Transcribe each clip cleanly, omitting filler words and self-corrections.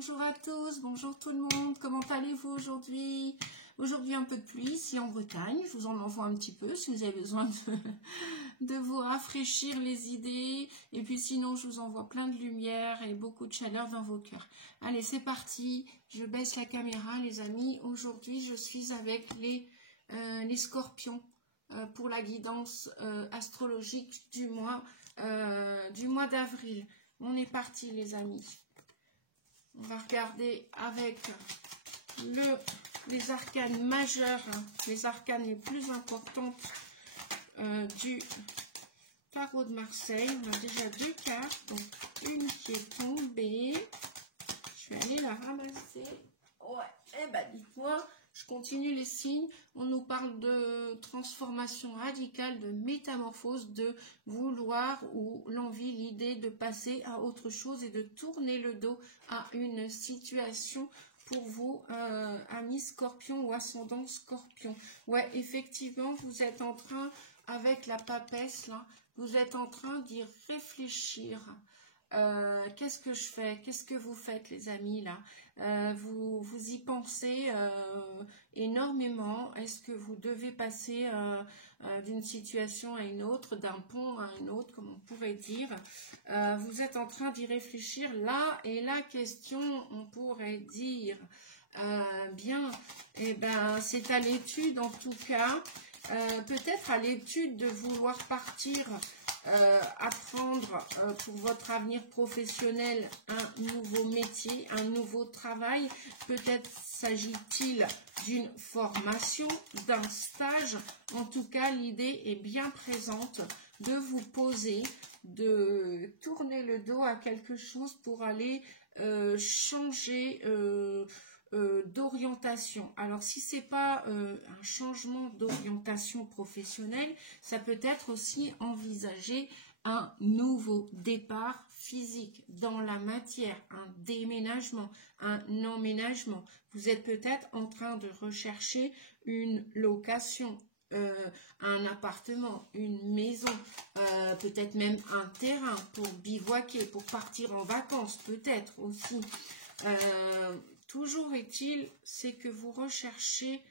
Bonjour à tous, bonjour tout le monde, comment allez-vous aujourd'hui? Aujourd'hui un peu de pluie ici en Bretagne, je vous en envoie un petit peu si vous avez besoin de vous rafraîchir les idées. Et puis sinon je vous envoie plein de lumière et beaucoup de chaleur dans vos cœurs. Allez, c'est parti, je baisse la caméra les amis. Aujourd'hui je suis avec les scorpions pour la guidance astrologique du mois d'avril. On est parti les amis. On va regarder avec les arcanes majeures, les arcanes les plus importantes du tarot de Marseille. On a déjà deux cartes, donc une qui est tombée. Je vais aller la ramasser. Ouais, et ben dites-moi, je continue les signes. On nous parle de transformation radicale, de métamorphose, de vouloir ou l'envie, l'idée de passer à autre chose et de tourner le dos à une situation pour vous, amis scorpion ou ascendant scorpion. Ouais, effectivement, vous êtes en train, avec la papesse, là, vous êtes en train d'y réfléchir. Qu'est-ce que je fais? Qu'est-ce que vous faites les amis là? Vous y pensez énormément. Est-ce que vous devez passer d'une situation à une autre, d'un pont à un autre, comme on pourrait dire? Vous êtes en train d'y réfléchir là, et la question, on pourrait dire, bien, eh ben, c'est à l'étude en tout cas, peut-être à l'étude de vouloir partir apprendre pour votre avenir professionnel un nouveau métier, un nouveau travail. Peut-être s'agit-il d'une formation, d'un stage. En tout cas, l'idée est bien présente de vous poser, de tourner le dos à quelque chose pour aller changer d'orientation. Alors si c'est pas un changement d'orientation professionnelle, ça peut être aussi envisager un nouveau départ physique dans la matière, un déménagement, un emménagement. Vous êtes peut-être en train de rechercher une location, un appartement, une maison, peut-être même un terrain pour bivouaquer, pour partir en vacances, peut-être aussi. Toujours est-il, c'est que vous recherchez,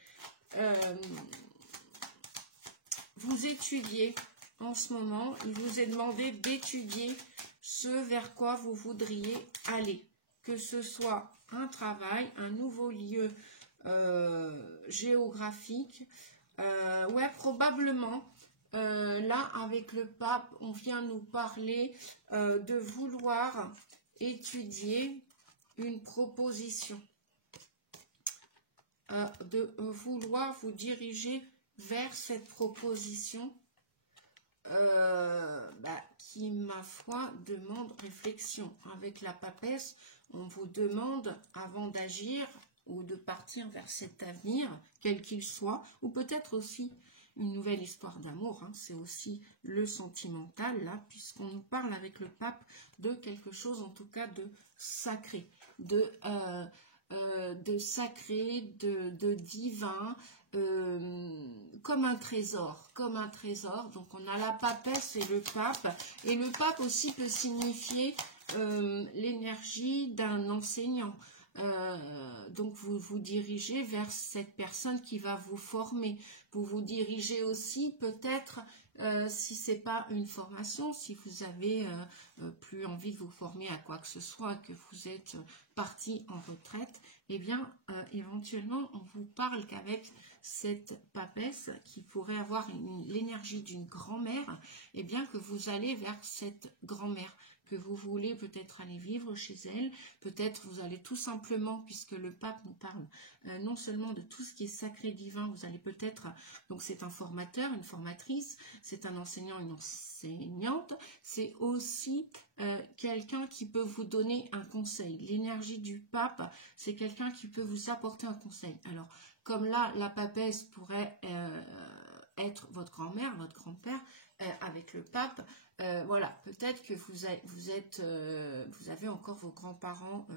vous étudiez en ce moment, il vous est demandé d'étudier ce vers quoi vous voudriez aller, que ce soit un travail, un nouveau lieu géographique, ouais, probablement. Là, avec le pape, on vient nous parler de vouloir étudier une proposition, de vouloir vous diriger vers cette proposition qui, ma foi, demande réflexion. Avec la papesse, on vous demande, avant d'agir ou de partir vers cet avenir, quel qu'il soit, ou peut-être aussi une nouvelle histoire d'amour, hein, c'est aussi le sentimental, là, puisqu'on nous parle avec le pape de quelque chose, en tout cas, de sacré, de sacré, de divin, comme un trésor, Donc on a la papesse et le pape aussi peut signifier l'énergie d'un enseignant. Donc vous vous dirigez vers cette personne qui va vous former. Vous vous dirigez aussi peut-être, si c'est pas une formation, si vous avez plus envie de vous former à quoi que ce soit, que vous êtes parti en retraite, eh bien éventuellement on vous parle qu'avec cette papesse qui pourrait avoir l'énergie d'une grand-mère, eh bien que vous allez vers cette grand-mère, que vous voulez peut-être aller vivre chez elle, peut-être vous allez tout simplement, puisque le pape nous parle non seulement de tout ce qui est sacré divin, vous allez peut-être, donc c'est un formateur, une formatrice, c'est un enseignant, une enseignante, c'est aussi quelqu'un qui peut vous donner un conseil. L'énergie du pape, c'est quelqu'un qui peut vous apporter un conseil. Alors, comme là, la papesse pourrait être votre grand-mère, votre grand-père, avec le pape. Voilà, peut-être que vous avez encore vos grands-parents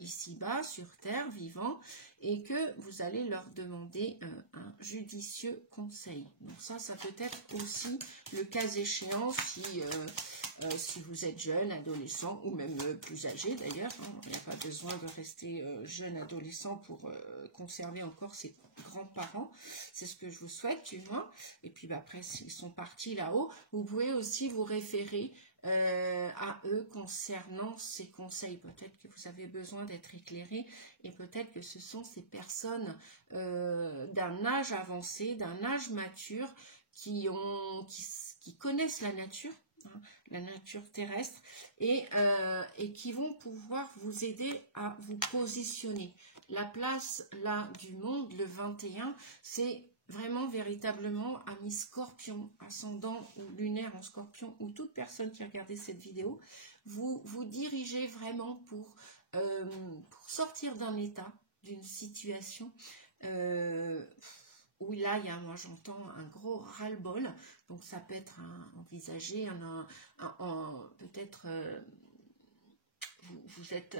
ici-bas, sur Terre, vivants, et que vous allez leur demander un judicieux conseil. Donc ça peut être aussi le cas échéant si vous êtes jeune, adolescent, ou même plus âgé d'ailleurs. Il n'y a pas besoin de rester jeune, adolescent pour conserver encore ses grands-parents. C'est ce que je vous souhaite, du moins. Et puis après, s'ils sont partis là-haut, vous pouvez aussi vous référer à eux concernant ces conseils. Peut-être que vous avez besoin d'être éclairé et peut-être que ce sont ces personnes d'un âge avancé, d'un âge mature qui connaissent la nature, la nature terrestre, et qui vont pouvoir vous aider à vous positionner. La place là du monde, le 21, c'est vraiment véritablement ami Scorpion, ascendant ou lunaire en Scorpion, ou toute personne qui a regardé cette vidéo, vous dirigez vraiment pour sortir d'un état, d'une situation où là, moi j'entends un gros ras-le-bol, donc ça peut être envisagé, peut-être vous êtes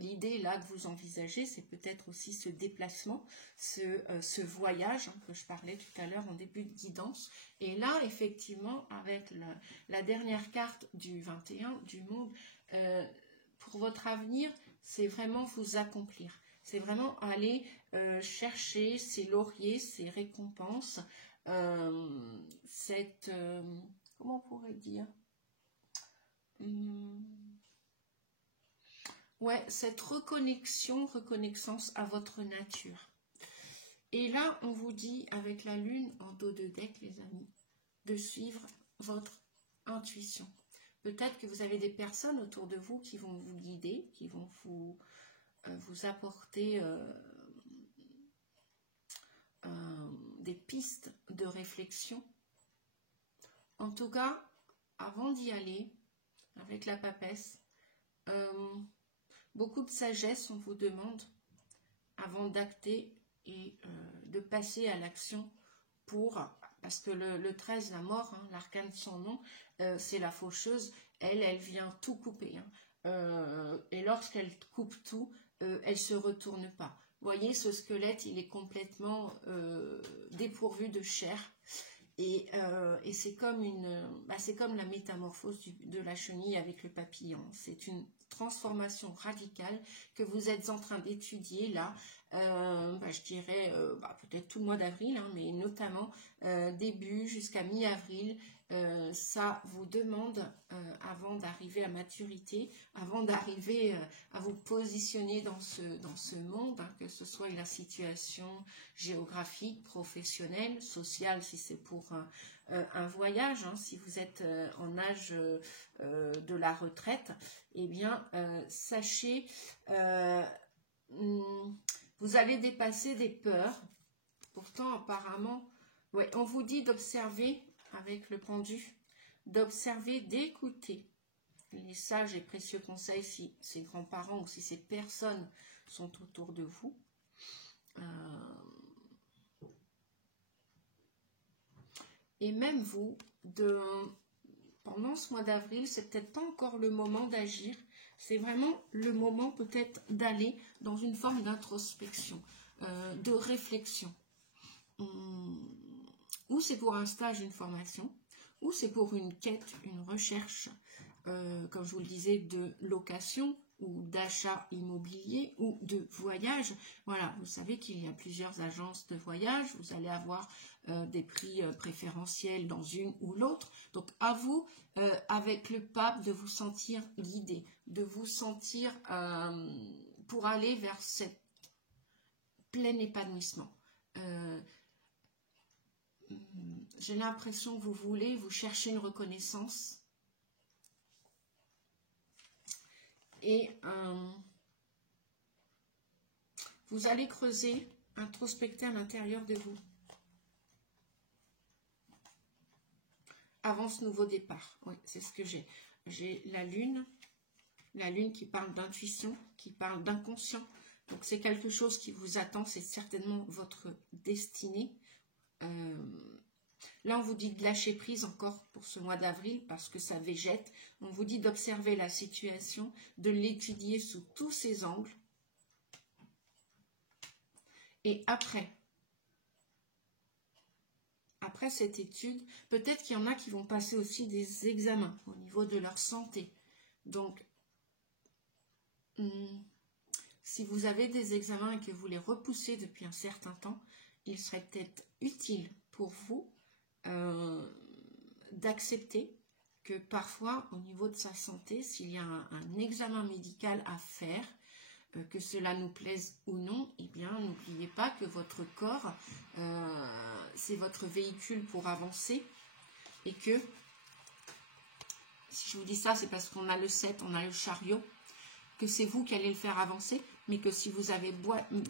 l'idée là que vous envisagez, c'est peut-être aussi ce déplacement, ce voyage que je parlais tout à l'heure en début de guidance. Et là, effectivement, avec la dernière carte du 21 du monde, pour votre avenir, c'est vraiment vous accomplir. C'est vraiment aller chercher ces lauriers, ces récompenses, comment on pourrait dire, ouais, cette reconnaissance à votre nature. Et là, on vous dit, avec la lune en dos de deck, les amis, de suivre votre intuition. Peut-être que vous avez des personnes autour de vous qui vont vous guider, qui vont vous apporter des pistes de réflexion. En tout cas, avant d'y aller, avec la papesse, beaucoup de sagesse, on vous demande, avant d'acter et de passer à l'action parce que le 13, la mort, l'arcane de son nom, c'est la faucheuse, elle vient tout couper. Et lorsqu'elle coupe tout, elle ne se retourne pas. Vous voyez, ce squelette, il est complètement dépourvu de chair. Et c'est comme la métamorphose de la chenille avec le papillon. C'est une transformation radicale que vous êtes en train d'étudier là, je dirais peut-être tout le mois d'avril, mais notamment début jusqu'à mi-avril. Ça vous demande, avant d'arriver à maturité, avant d'arriver à vous positionner dans ce monde, que ce soit la situation géographique, professionnelle, sociale, si c'est pour un voyage, si vous êtes en âge de la retraite, eh bien, sachez, vous allez dépasser des peurs. Pourtant, apparemment, ouais, on vous dit d'observer avec le pendu, d'observer, d'écouter les sages et précieux conseils si ces grands-parents ou si ces personnes sont autour de vous. Et même vous, pendant ce mois d'avril, c'est peut-être pas encore le moment d'agir, c'est vraiment le moment peut-être d'aller dans une forme d'introspection, de réflexion. Ou c'est pour un stage, une formation, ou c'est pour une quête, une recherche, comme je vous le disais, de location ou d'achat immobilier ou de voyage. Voilà, vous savez qu'il y a plusieurs agences de voyage, vous allez avoir des prix préférentiels dans une ou l'autre. Donc à vous, avec le pape, de vous sentir guidé, de vous sentir pour aller vers cet plein épanouissement. J'ai l'impression que vous cherchez une reconnaissance. Et vous allez creuser, introspecter à l'intérieur de vous. Avant ce nouveau départ. Oui, c'est ce que j'ai. J'ai la lune qui parle d'intuition, qui parle d'inconscient. Donc c'est quelque chose qui vous attend, c'est certainement votre destinée. Là, on vous dit de lâcher prise encore pour ce mois d'avril parce que ça végète. On vous dit d'observer la situation, de l'étudier sous tous ses angles. Et après cette étude, peut-être qu'il y en a qui vont passer aussi des examens au niveau de leur santé. Donc, si vous avez des examens et que vous les repoussez depuis un certain temps, il serait peut-être utile pour vous d'accepter que parfois, au niveau de sa santé, s'il y a un examen médical à faire, que cela nous plaise ou non, eh bien, n'oubliez pas que votre corps, c'est votre véhicule pour avancer et que, si je vous dis ça, c'est parce qu'on a le 7, on a le chariot, que c'est vous qui allez le faire avancer, mais que si vous avez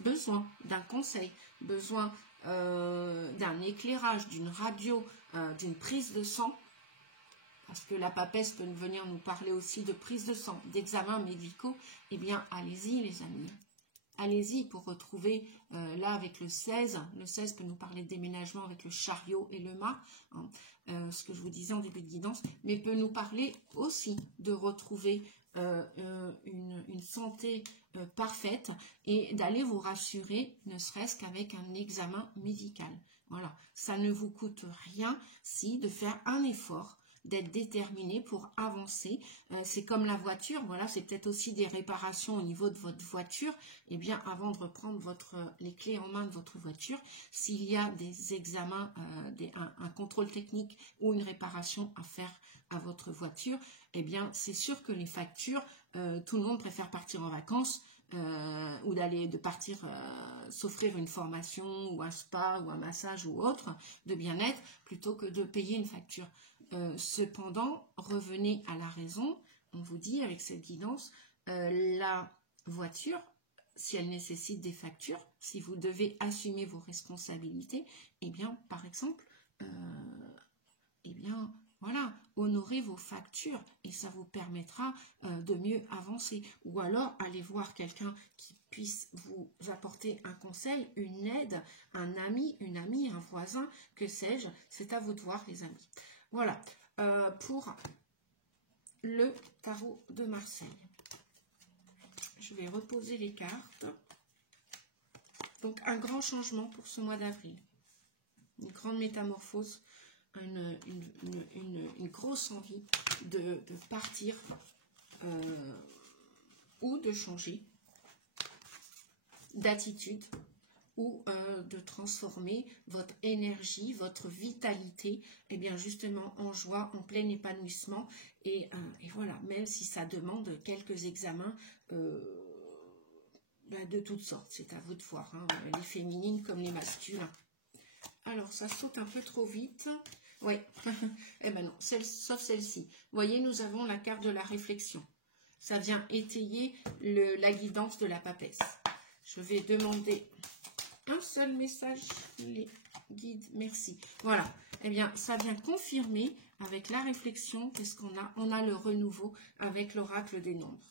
besoin d'un conseil, besoin d'un éclairage, d'une radio, d'une prise de sang, parce que la papesse peut venir nous parler aussi de prise de sang, d'examens médicaux, eh bien, allez-y les amis. Allez-y pour retrouver, là avec le 16 peut nous parler de déménagement avec le chariot et le mât, hein, ce que je vous disais en début de guidance, mais peut nous parler aussi de retrouver une santé parfaite et d'aller vous rassurer, ne serait-ce qu'avec un examen médical. Voilà, ça ne vous coûte rien si de faire un effort, d'être déterminé pour avancer. C'est comme la voiture, voilà, c'est peut-être aussi des réparations au niveau de votre voiture. Eh bien, avant de reprendre les clés en main de votre voiture, s'il y a des examens, un contrôle technique ou une réparation à faire à votre voiture, eh bien, c'est sûr que les factures, tout le monde préfère partir en vacances ou de partir s'offrir une formation ou un spa ou un massage ou autre de bien-être plutôt que de payer une facture. Cependant, revenez à la raison, on vous dit avec cette guidance, la voiture, si elle nécessite des factures, si vous devez assumer vos responsabilités, eh bien, par exemple, eh bien, voilà, honorez vos factures et ça vous permettra de mieux avancer. Ou alors, allez voir quelqu'un qui puisse vous apporter un conseil, une aide, un ami, une amie, un voisin, que sais-je, c'est à vous de voir les amis. Voilà, pour le tarot de Marseille. Je vais reposer les cartes. Donc, un grand changement pour ce mois d'avril. Une grande métamorphose, une grosse envie de partir ou de changer d'attitude ou de transformer votre énergie, votre vitalité, et bien justement en joie, en plein épanouissement, et voilà, même si ça demande quelques examens de toutes sortes, c'est à vous de voir, hein, les féminines comme les masculins. Alors, ça saute un peu trop vite, oui, eh ben non, sauf celle-ci. Vous voyez, nous avons la carte de la réflexion, ça vient étayer la guidance de la papesse. Je vais demander un seul message, les guides, merci. Voilà, eh bien, ça vient confirmer avec la réflexion, qu'est-ce qu'on a? On a le renouveau avec l'oracle des nombres.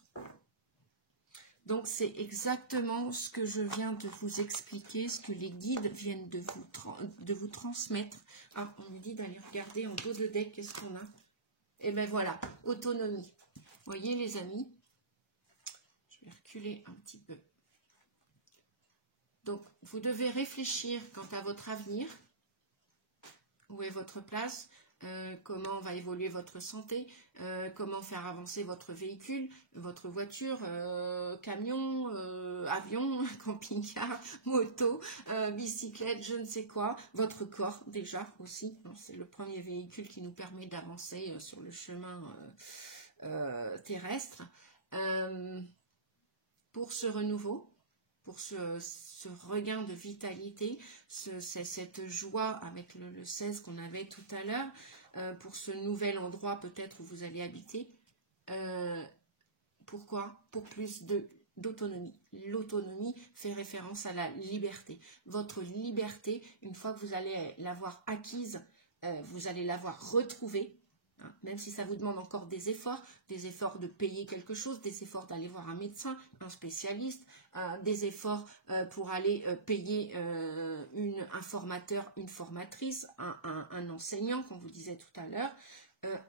Donc, c'est exactement ce que je viens de vous expliquer, ce que les guides viennent de vous transmettre. Ah, on me dit d'aller regarder en dos de deck, qu'est-ce qu'on a? Eh bien, voilà, autonomie. Vous voyez, les amis, je vais reculer un petit peu. Donc, vous devez réfléchir quant à votre avenir. Où est votre place? Comment va évoluer votre santé? Comment faire avancer votre véhicule, votre voiture, camion, avion, camping-car, moto, bicyclette, je ne sais quoi. Votre corps, déjà, aussi. C'est le premier véhicule qui nous permet d'avancer sur le chemin terrestre. Pour ce renouveau, pour ce regain de vitalité, cette joie avec le 16 qu'on avait tout à l'heure, pour ce nouvel endroit peut-être où vous allez habiter. Pourquoi? Pour plus d'autonomie. L'autonomie fait référence à la liberté. Votre liberté, une fois que vous allez l'avoir acquise, vous allez l'avoir retrouvée. hein. Même si ça vous demande encore des efforts de payer quelque chose, des efforts d'aller voir un médecin, un spécialiste, des efforts pour aller payer un formateur, une formatrice, un enseignant, comme vous disait tout à l'heure.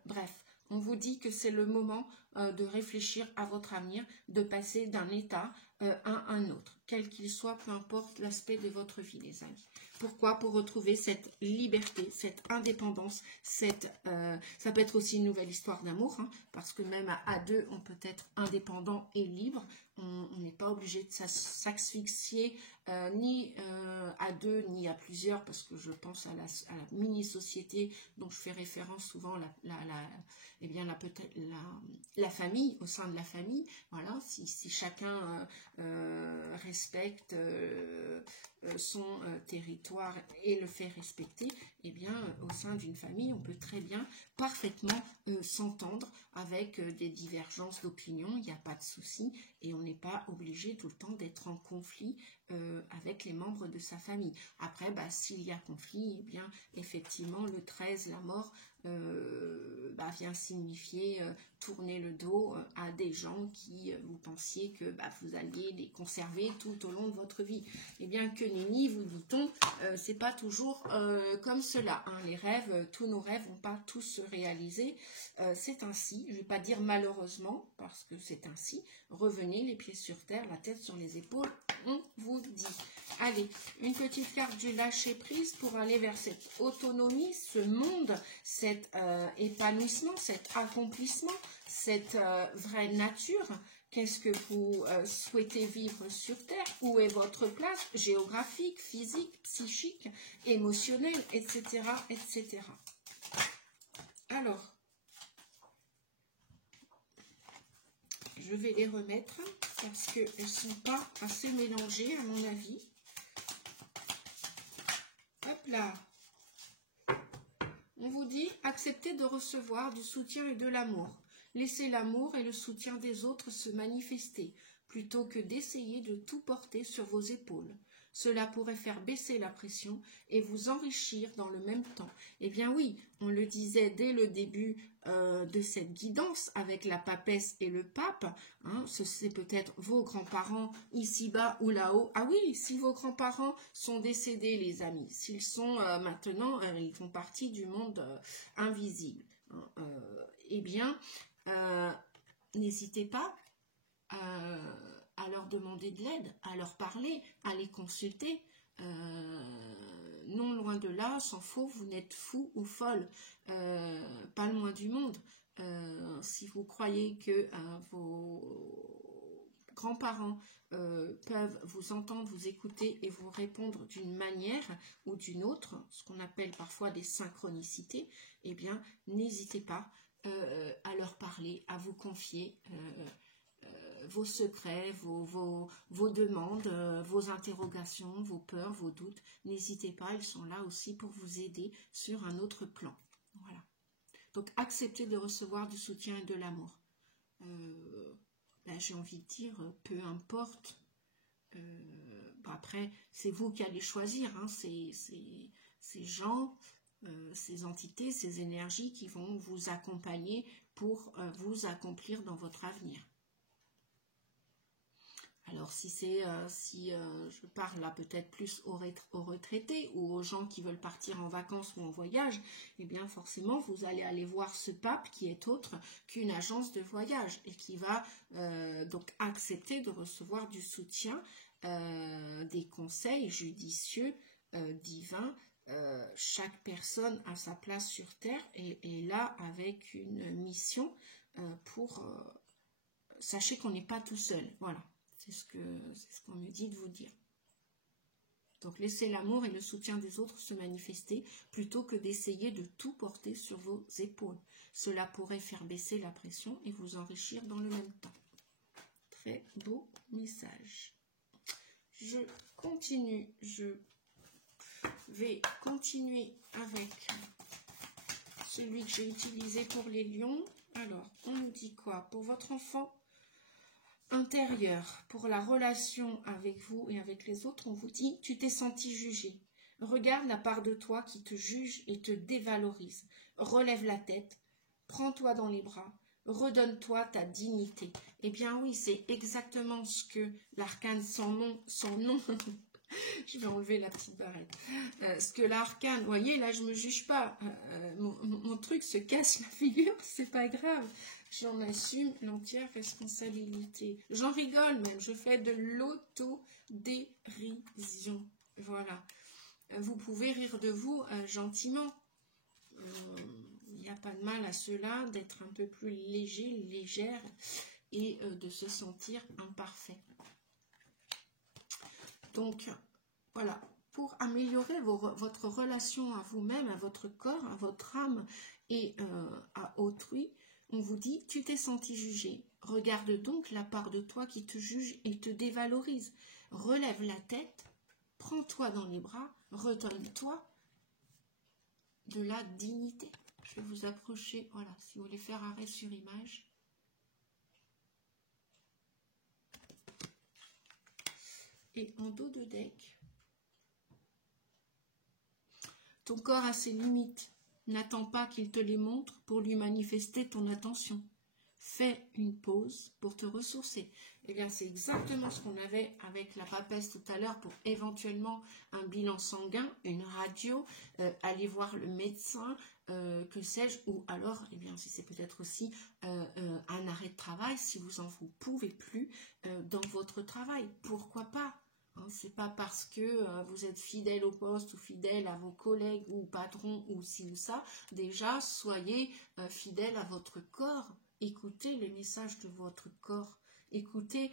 Bref, on vous dit que c'est le moment de réfléchir à votre avenir, de passer d'un état à un autre, quel qu'il soit, peu importe l'aspect de votre vie, les amis. Pourquoi? Pour retrouver cette liberté, cette indépendance, ça peut être aussi une nouvelle histoire d'amour, hein, parce que même à deux, on peut être indépendant et libre. On n'est pas obligé de s'asphyxier ni à deux ni à plusieurs, parce que je pense à la mini-société dont je fais référence souvent, la famille, au sein de la famille. Voilà, si chacun respecte son territoire et le fait respecter, eh bien, au sein d'une famille, on peut très bien, parfaitement s'entendre avec des divergences d'opinion, il n'y a pas de souci, et on n'est pas obligé tout le temps d'être en conflit avec les membres de sa famille. Après, s'il y a conflit, eh bien, effectivement, le 13, la mort, vient signifier tourner le dos à des gens qui vous pensiez que vous alliez les conserver tout au long de votre vie. Eh bien, que nenni, vous dit-on, c'est pas toujours comme cela, hein. Les rêves, tous nos rêves vont pas tous se réaliser. C'est ainsi, je vais pas dire malheureusement, parce que c'est ainsi. Revenez les pieds sur terre, la tête sur les épaules, on vous dit. Allez, une petite carte du lâcher prise pour aller vers cette autonomie, ce monde, cet épanouissement, cet accomplissement, cette vraie nature. Qu'est-ce que vous souhaitez vivre sur Terre? Où est votre place géographique, physique, psychique, émotionnelle, etc., etc. Alors, je vais les remettre parce qu'elles ne sont pas assez mélangées à mon avis. Hop là. On vous dit, acceptez de recevoir du soutien et de l'amour. Laissez l'amour et le soutien des autres se manifester, plutôt que d'essayer de tout porter sur vos épaules. Cela pourrait faire baisser la pression et vous enrichir dans le même temps. Eh bien oui, on le disait dès le début de cette guidance avec la papesse et le pape, hein, c'est peut-être vos grands-parents ici-bas ou là-haut. Ah oui, si vos grands-parents sont décédés, les amis, s'ils sont maintenant, ils font partie du monde invisible, hein, eh bien, n'hésitez pas à leur demander de l'aide, à leur parler, à les consulter. Non loin de là, s'en faut, vous n'êtes fou ou folle, pas loin du monde. Si vous croyez que vos grands-parents peuvent vous entendre, vous écouter et vous répondre d'une manière ou d'une autre, ce qu'on appelle parfois des synchronicités, eh bien, n'hésitez pas à leur parler, à vous confier vos secrets, vos demandes, vos interrogations, vos peurs, vos doutes. N'hésitez pas, ils sont là aussi pour vous aider sur un autre plan. Voilà. Donc, acceptez de recevoir du soutien et de l'amour. J'ai envie de dire, peu importe. Après, c'est vous qui allez choisir, hein, ces gens, ces entités, ces énergies qui vont vous accompagner pour vous accomplir dans votre avenir. Alors si je parle là peut-être plus aux retraités ou aux gens qui veulent partir en vacances ou en voyage, eh bien forcément vous allez aller voir ce pape qui est autre qu'une agence de voyage et qui va donc accepter de recevoir du soutien, des conseils judicieux, divins. Chaque personne a sa place sur Terre et là avec une mission pour... sachez qu'on n'est pas tout seul, voilà. C'est ce qu'on me dit de vous dire. Donc, laissez l'amour et le soutien des autres se manifester plutôt que d'essayer de tout porter sur vos épaules. Cela pourrait faire baisser la pression et vous enrichir dans le même temps. Très beau message. Je continue. Je vais continuer avec celui que j'ai utilisé pour les lions. Alors, on nous dit quoi? Pour votre enfant intérieur, pour la relation avec vous et avec les autres, on vous dit, tu t'es senti jugé. Regarde la part de toi qui te juge et te dévalorise. Relève la tête, prends-toi dans les bras, redonne-toi ta dignité. Eh bien oui, c'est exactement ce que l'arcane sans nom, je vais enlever la petite barrette. Ce que l'arcane, vous voyez, là je me juge pas, mon truc se casse la figure, c'est pas grave. J'en assume l'entière responsabilité. J'en rigole même, je fais de l'autodérision. Voilà. Vous pouvez rire de vous gentiment. Il n'y a pas de mal à cela d'être un peu plus léger, légère et de se sentir imparfait. Donc, voilà. Pour améliorer votre relation à vous-même, à votre corps, à votre âme et à autrui, on vous dit, tu t'es senti jugé. Regarde donc la part de toi qui te juge et te dévalorise. Relève la tête, prends-toi dans les bras, redonne-toi de la dignité. Je vais vous approcher, voilà, si vous voulez faire arrêt sur image. Et en dos de deck, ton corps a ses limites. N'attends pas qu'il te les montre pour lui manifester ton attention. Fais une pause pour te ressourcer. Et bien, c'est exactement ce qu'on avait avec la papesse tout à l'heure pour éventuellement un bilan sanguin, une radio, aller voir le médecin, que sais-je, ou alors, eh bien, si c'est peut-être aussi un arrêt de travail, si vous en vous pouvez plus dans votre travail. Pourquoi pas? C'est pas parce que vous êtes fidèle au poste ou fidèle à vos collègues ou patrons ou ci ou ça. Déjà, soyez fidèle à votre corps. Écoutez les messages de votre corps. Écoutez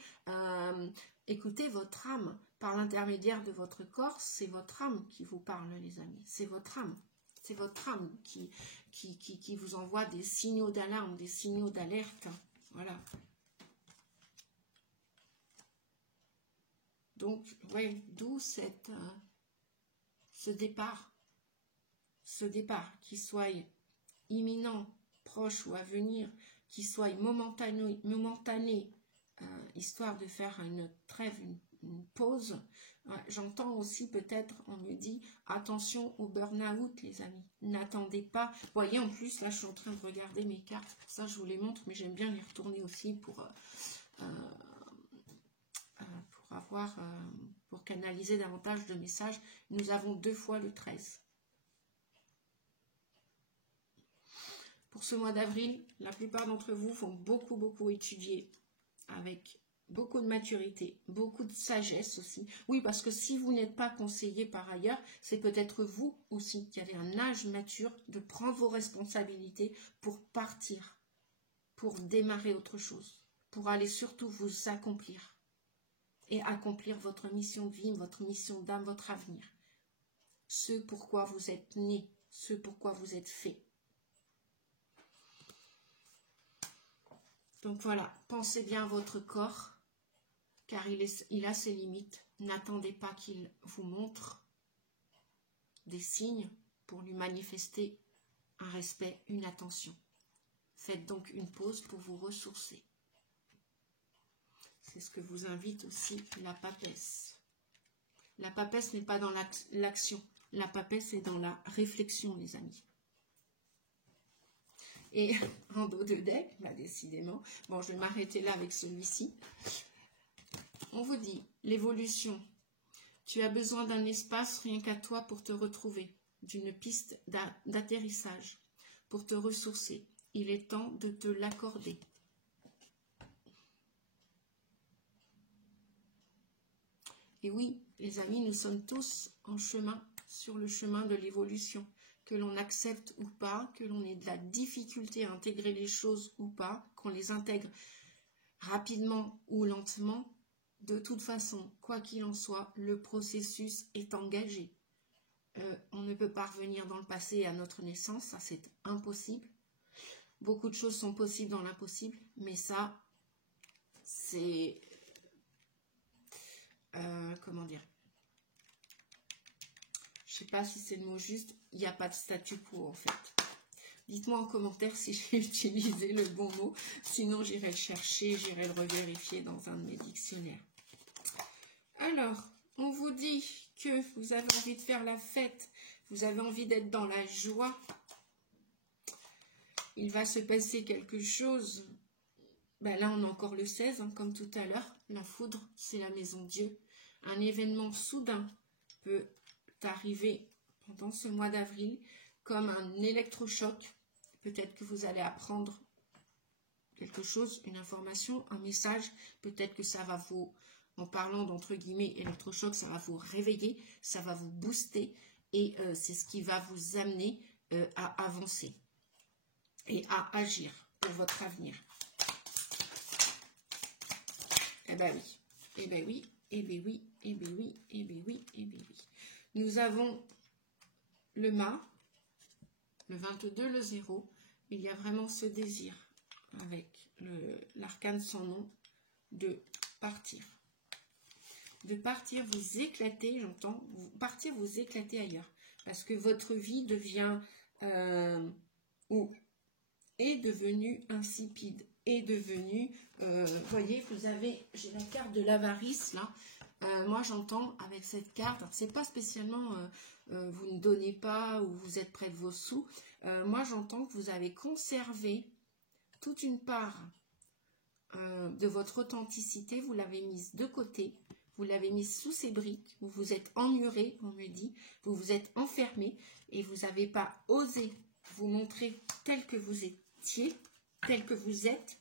votre âme. Par l'intermédiaire de votre corps, c'est votre âme qui vous parle, les amis. C'est votre âme. C'est votre âme qui vous envoie des signaux d'alarme, des signaux d'alerte. Voilà. Donc, ouais, d'où ce départ, qu'il soit imminent, proche ou à venir, qu'il soit momentané, histoire de faire une trêve, une pause. J'entends aussi peut-être, on me dit, attention au burn-out, les amis. N'attendez pas. Vous voyez, en plus, là, je suis en train de regarder mes cartes. Pour ça, je vous les montre, mais j'aime bien les retourner aussi pour canaliser davantage de messages. Nous avons 2 fois le 13. Pour ce mois d'avril, la plupart d'entre vous vont beaucoup étudier avec beaucoup de maturité, beaucoup de sagesse aussi. Oui, parce que si vous n'êtes pas conseillé par ailleurs, c'est peut-être vous aussi qui avez un âge mature de prendre vos responsabilités pour partir, pour démarrer autre chose, pour aller surtout vous accomplir. Et accomplir votre mission de vie, votre mission d'âme, votre avenir. Ce pourquoi vous êtes né, ce pourquoi vous êtes fait. Donc voilà, pensez bien à votre corps, car il a ses limites. N'attendez pas qu'il vous montre des signes pour lui manifester un respect, une attention. Faites donc une pause pour vous ressourcer. C'est ce que vous invite aussi la papesse. La papesse n'est pas dans l'action. La papesse est dans la réflexion, les amis. Et en dos de deck, là, décidément, bon, je vais m'arrêter là avec celui-ci. On vous dit, l'évolution. Tu as besoin d'un espace rien qu'à toi pour te retrouver, d'une piste d'atterrissage, pour te ressourcer. Il est temps de te l'accorder. Et oui, les amis, nous sommes tous en chemin, sur le chemin de l'évolution. Que l'on accepte ou pas, que l'on ait de la difficulté à intégrer les choses ou pas, qu'on les intègre rapidement ou lentement, de toute façon, quoi qu'il en soit, le processus est engagé. On ne peut pas revenir dans le passé à notre naissance, ça c'est impossible. Beaucoup de choses sont possibles dans l'impossible, mais ça, c'est... comment dire, je sais pas si c'est le mot juste, il n'y a pas de statu quo en fait. Dites-moi en commentaire si j'ai utilisé le bon mot, sinon j'irai le chercher, j'irai le revérifier dans un de mes dictionnaires. Alors, on vous dit que vous avez envie de faire la fête, vous avez envie d'être dans la joie. il va se passer quelque chose. Ben là, on a encore le 16, hein, comme tout à l'heure. La foudre, c'est la maison Dieu. Un événement soudain peut arriver pendant ce mois d'avril, comme un électrochoc. Peut-être que vous allez apprendre quelque chose, une information, un message. Peut-être que ça va vous, en parlant d'entre guillemets électrochoc, ça va vous réveiller, ça va vous booster. Et c'est ce qui va vous amener à avancer et à agir pour votre avenir. Eh ben oui, eh ben oui, eh ben oui, eh ben oui, eh ben oui, eh ben oui. Nous avons le mât, le 22, le 0. Il y a vraiment ce désir avec l'arcane sans nom de partir. De partir vous éclater, j'entends, partir vous éclater ailleurs. Parce que votre vie devient ou est devenue insipide, est devenue, voyez, j'ai la carte de l'avarice là. Moi j'entends avec cette carte, c'est pas spécialement vous ne donnez pas ou vous êtes près de vos sous. Moi j'entends que vous avez conservé toute une part de votre authenticité, vous l'avez mise de côté, vous l'avez mise sous ces briques, vous vous êtes emmuré, on me dit, vous vous êtes enfermé et vous n'avez pas osé vous montrer tel que vous étiez, tel que vous êtes.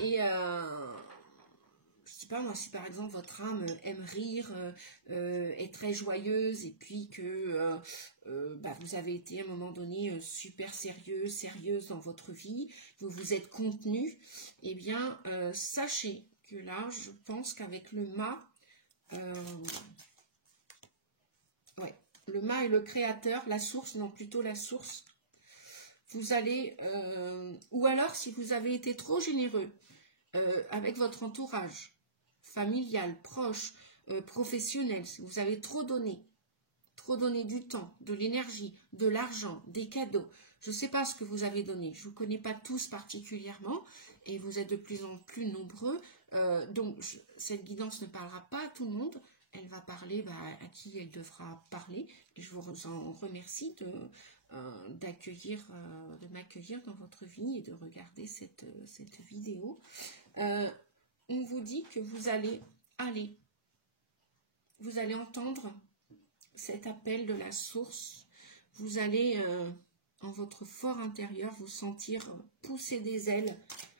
Et je sais pas moi, si par exemple votre âme aime rire, est très joyeuse et puis que vous avez été à un moment donné super sérieuse dans votre vie, vous vous êtes contenu, eh bien sachez que là je pense qu'avec le mât, le mât est le créateur, la source, non plutôt la source, vous allez, ou alors si vous avez été trop généreux avec votre entourage, familial, proche, professionnel, si vous avez trop donné du temps, de l'énergie, de l'argent, des cadeaux, je ne sais pas ce que vous avez donné, je ne vous connais pas tous particulièrement, et vous êtes de plus en plus nombreux, donc cette guidance ne parlera pas à tout le monde, elle va parler à qui elle devra parler, et je vous en remercie d'accueillir, de m'accueillir dans votre vie et de regarder cette vidéo. On vous dit que vous allez entendre cet appel de la source, vous allez en votre fort intérieur vous sentir pousser des ailes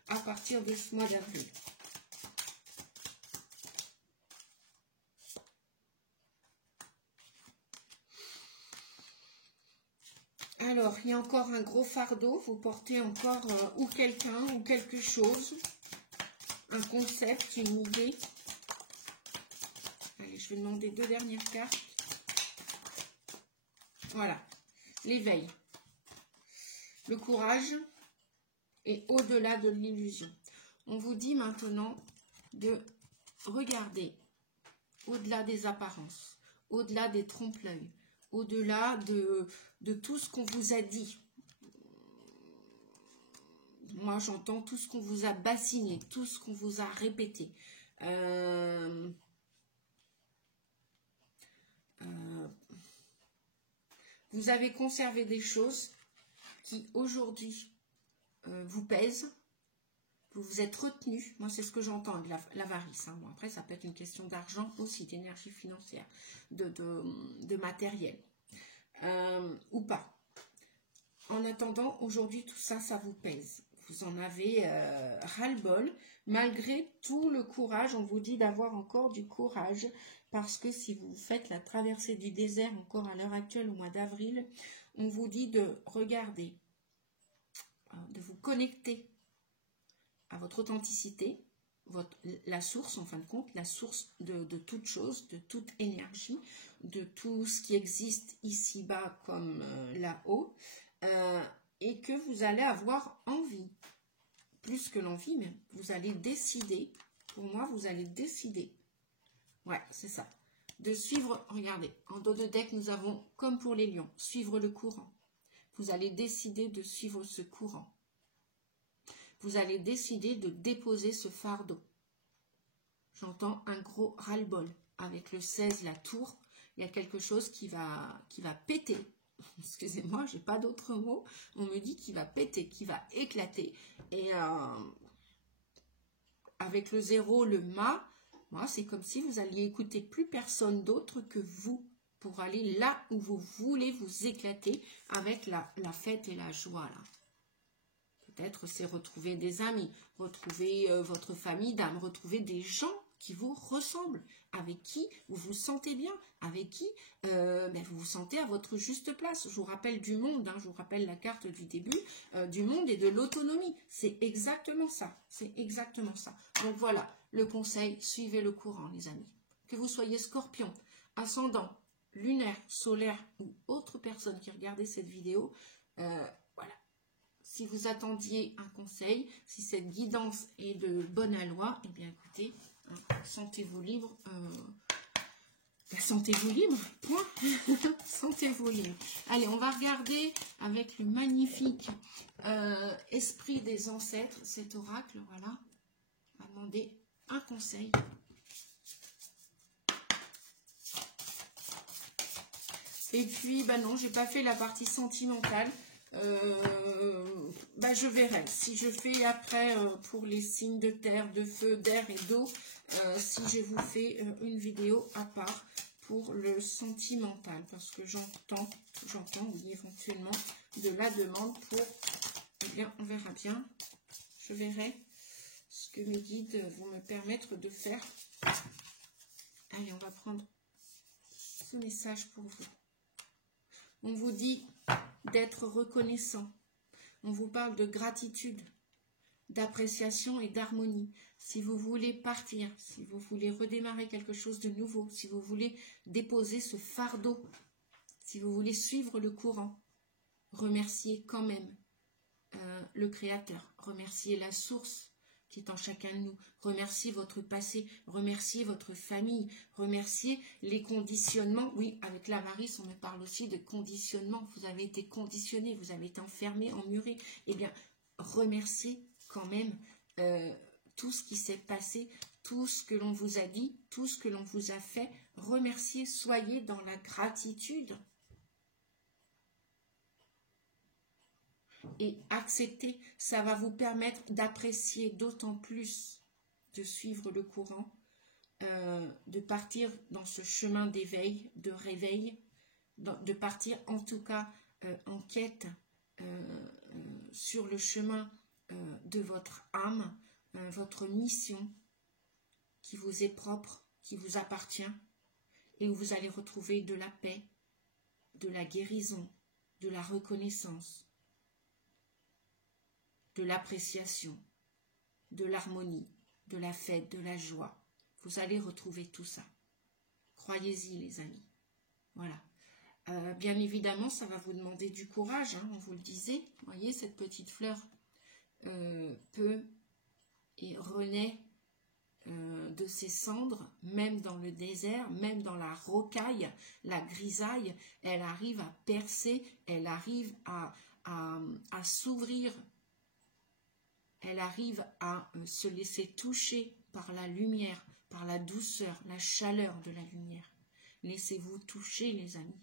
à partir de ce mois d'avril. Alors, il y a encore un gros fardeau, vous portez encore ou quelqu'un ou quelque chose, un concept, une idée. Allez, je vais demander 2 dernières cartes. Voilà, l'éveil, le courage et au-delà de l'illusion. On vous dit maintenant de regarder au-delà des apparences, au-delà des trompe-l'œil, au-delà de tout ce qu'on vous a dit. Moi, j'entends tout ce qu'on vous a bassiné, tout ce qu'on vous a répété. Vous avez conservé des choses qui, aujourd'hui, vous pèsent. Vous vous êtes retenu. Moi, c'est ce que j'entends de l'avarice. Bon, après, ça peut être une question d'argent aussi, d'énergie financière, de matériel. Ou pas. En attendant, aujourd'hui, tout ça, ça vous pèse. Vous en avez ras-le-bol, malgré tout le courage. On vous dit d'avoir encore du courage, parce que si vous faites la traversée du désert encore à l'heure actuelle, au mois d'avril, on vous dit de regarder, de vous connecter à votre authenticité, la source, en fin de compte, la source de toute chose, de toute énergie, de tout ce qui existe ici-bas comme là-haut, et que vous allez avoir envie, plus que l'envie même, vous allez décider, pour moi, vous allez décider, ouais, c'est ça, de suivre, regardez, en dos de deck, nous avons, comme pour les lions, suivre le courant. Vous allez décider de suivre ce courant. Vous allez décider de déposer ce fardeau. J'entends un gros ras-le-bol. Avec le 16, la tour, il y a quelque chose qui va péter excusez-moi, j'ai pas d'autre mot, on me dit qu'il va péter, qu'il va éclater. Et avec le 0, le mât, moi, c'est comme si vous alliez écouter plus personne d'autre que vous pour aller là où vous voulez vous éclater avec la fête et la joie. Là. Peut-être c'est retrouver des amis, retrouver votre famille d'âme, retrouver des gens qui vous ressemblent, avec qui vous vous sentez bien, avec qui vous vous sentez à votre juste place. Je vous rappelle du monde, hein, je vous rappelle la carte du début, du monde et de l'autonomie. C'est exactement ça, c'est exactement ça. Donc voilà, le conseil, suivez le courant les amis. Que vous soyez scorpion, ascendant, lunaire, solaire ou autre personne qui regardait cette vidéo, voilà. Si vous attendiez un conseil, si cette guidance est de bonne aloi, eh bien écoutez, sentez-vous libre, sentez-vous libre, point, sentez-vous libre. Allez, on va regarder avec le magnifique esprit des ancêtres, cet oracle, voilà, on va demander un conseil. Et puis, non, j'ai pas fait la partie sentimentale. Je verrai. Si je fais après pour les signes de terre, de feu, d'air et d'eau, si je vous fais une vidéo à part pour le sentimental, parce que j'entends, oui, éventuellement de la demande pour, eh bien, on verra bien. Je verrai ce que mes guides vont me permettre de faire. Allez, on va prendre ce message pour vous. On vous dit d'être reconnaissant. On vous parle de gratitude, d'appréciation et d'harmonie. Si vous voulez partir, si vous voulez redémarrer quelque chose de nouveau, si vous voulez déposer ce fardeau, si vous voulez suivre le courant, remerciez quand même le Créateur, remerciez la source qui est en chacun de nous, remerciez votre passé, remerciez votre famille, remerciez les conditionnements. Oui, avec la Maris, on me parle aussi de conditionnement. Vous avez été conditionné, vous avez été enfermé, emmuré. Eh bien, remerciez quand même tout ce qui s'est passé, tout ce que l'on vous a dit, tout ce que l'on vous a fait. Remerciez, soyez dans la gratitude. Et accepter, ça va vous permettre d'apprécier d'autant plus, de suivre le courant, de partir dans ce chemin d'éveil, de réveil, de partir en tout cas en quête sur le chemin de votre âme, votre mission qui vous est propre, qui vous appartient, et où vous allez retrouver de la paix, de la guérison, de la reconnaissance, de l'appréciation, de l'harmonie, de la fête, de la joie. Vous allez retrouver tout ça. Croyez-y les amis. Voilà. Bien évidemment, ça va vous demander du courage, hein, on vous le disait. Vous voyez, cette petite fleur peut et renaît de ses cendres, même dans le désert, même dans la rocaille, la grisaille. Elle arrive à percer, elle arrive à s'ouvrir. Elle arrive à se laisser toucher par la lumière, par la douceur, la chaleur de la lumière. Laissez-vous toucher, les amis.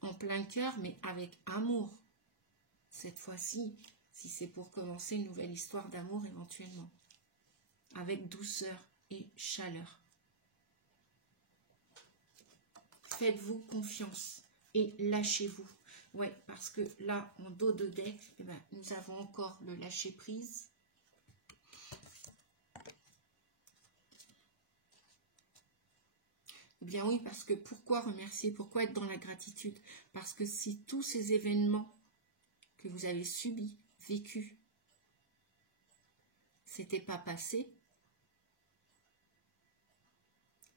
En plein cœur, mais avec amour. Cette fois-ci, si c'est pour commencer une nouvelle histoire d'amour éventuellement. Avec douceur et chaleur. Faites-vous confiance et lâchez-vous. Oui, parce que là, en dos de deck, eh ben, nous avons encore le lâcher-prise. Eh bien oui, parce que pourquoi remercier, pourquoi être dans la gratitude? Parce que si tous ces événements que vous avez subis, vécus, s'étaient pas passés,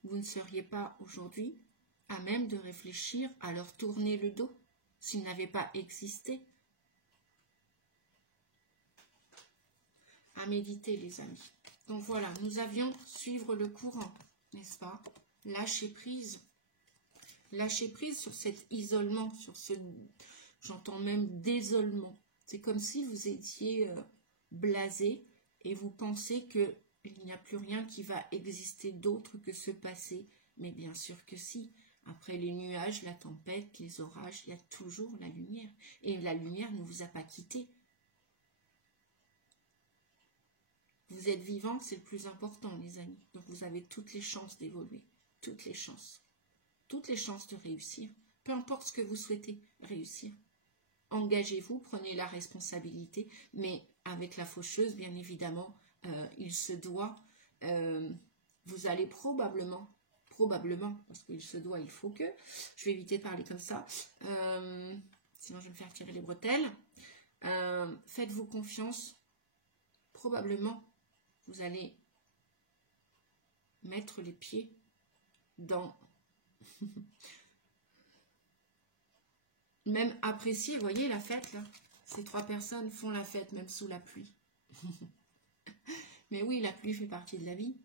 vous ne seriez pas aujourd'hui à même de réfléchir à leur tourner le dos. S'ils n'avaient pas existé. À méditer les amis. Donc voilà, nous avions suivre le courant, n'est-ce pas? Lâcher prise. Lâcher prise sur cet isolement, sur ce, j'entends même désolement. C'est comme si vous étiez blasé et vous pensez qu'il n'y a plus rien qui va exister d'autre que ce passé. Mais bien sûr que si. Après les nuages, la tempête, les orages, il y a toujours la lumière. Et la lumière ne vous a pas quitté. Vous êtes vivant, c'est le plus important, les amis. Donc vous avez toutes les chances d'évoluer, toutes les chances de réussir. Peu importe ce que vous souhaitez réussir. Engagez-vous, prenez la responsabilité, mais avec la faucheuse, bien évidemment, il se doit, vous allez probablement, parce qu'il se doit, il faut que, je vais éviter de parler comme ça, sinon je vais me faire tirer les bretelles, faites-vous confiance, probablement, vous allez mettre les pieds dans... Même apprécier, vous voyez la fête là. Ces 3 personnes font la fête même sous la pluie. Mais oui, la pluie fait partie de la vie.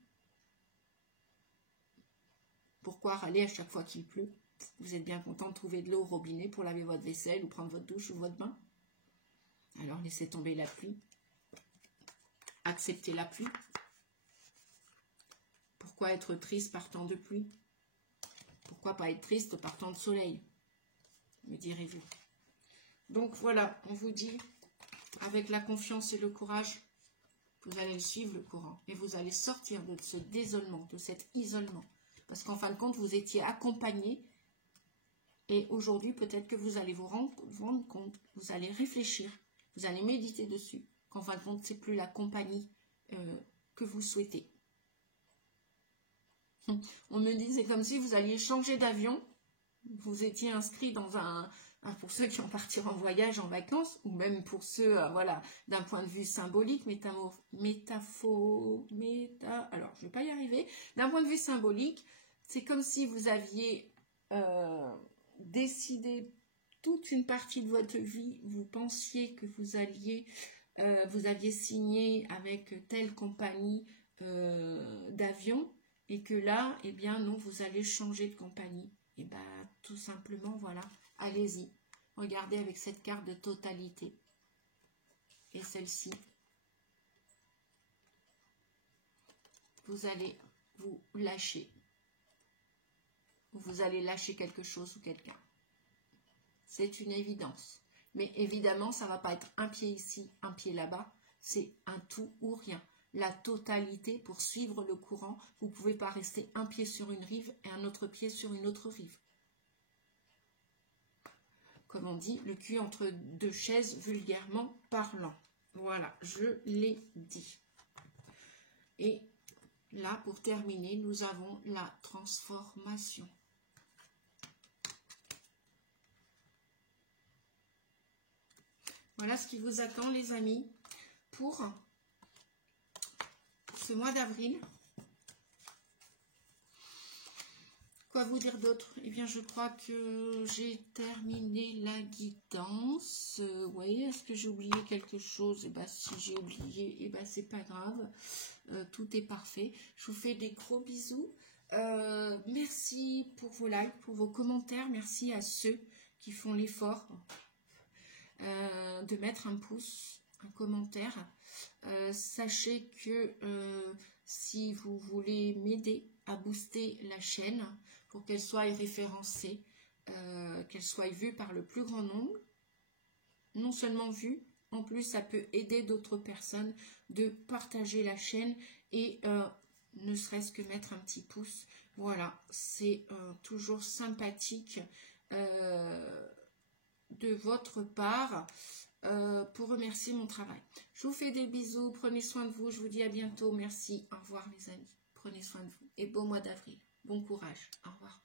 Pourquoi râler à chaque fois qu'il pleut? Vous êtes bien content de trouver de l'eau au robinet pour laver votre vaisselle ou prendre votre douche ou votre bain? Alors laissez tomber la pluie. Acceptez la pluie. Pourquoi être triste par temps de pluie? Pourquoi pas être triste par temps de soleil? Me direz-vous. Donc voilà, on vous dit, avec la confiance et le courage, vous allez suivre le courant et vous allez sortir de ce désolement, de cet isolement. Parce qu'en fin de compte, vous étiez accompagné et aujourd'hui, peut-être que vous allez vous rendre compte, vous allez réfléchir, vous allez méditer dessus, qu'en fin de compte, c'est plus la compagnie que vous souhaitez. On me dit, c'est comme si vous alliez changer d'avion. Vous étiez inscrit dans pour ceux qui vont partir en voyage, en vacances, ou même pour ceux, voilà, d'un point de vue symbolique, alors je vais pas y arriver, d'un point de vue symbolique, c'est comme si vous aviez décidé toute une partie de votre vie, vous pensiez que vous aviez signé avec telle compagnie d'avion, et que là, eh bien non, vous allez changer de compagnie. Et bien, tout simplement, voilà, allez-y. Regardez avec cette carte de totalité. Et celle-ci. Vous allez vous lâcher. Vous allez lâcher quelque chose ou quelqu'un. C'est une évidence. Mais évidemment, ça ne va pas être un pied ici, un pied là-bas. C'est un tout ou rien. La totalité, pour suivre le courant, vous ne pouvez pas rester un pied sur une rive et un autre pied sur une autre rive. Comme on dit, le cul entre 2 chaises, vulgairement parlant. Voilà, je l'ai dit. Et là, pour terminer, nous avons la transformation. Voilà ce qui vous attend, les amis, pour ce mois d'avril. Quoi vous dire d'autre? Eh bien, je crois que j'ai terminé la guidance. Oui, est-ce que j'ai oublié quelque chose? Eh bien, si j'ai oublié, eh bien, c'est pas grave. Tout est parfait. Je vous fais des gros bisous. Merci pour vos likes, pour vos commentaires. Merci à ceux qui font l'effort de mettre un pouce, un commentaire. Sachez que si vous voulez m'aider à booster la chaîne pour qu'elle soit référencée, qu'elle soit vue par le plus grand nombre, non seulement vue, en plus ça peut aider d'autres personnes de partager la chaîne et ne serait-ce que mettre un petit pouce. Voilà, c'est toujours sympathique de votre part pour remercier mon travail. Je vous fais des bisous, prenez soin de vous, je vous dis à bientôt, merci, au revoir les amis, prenez soin de vous et bon mois d'avril, bon courage, au revoir.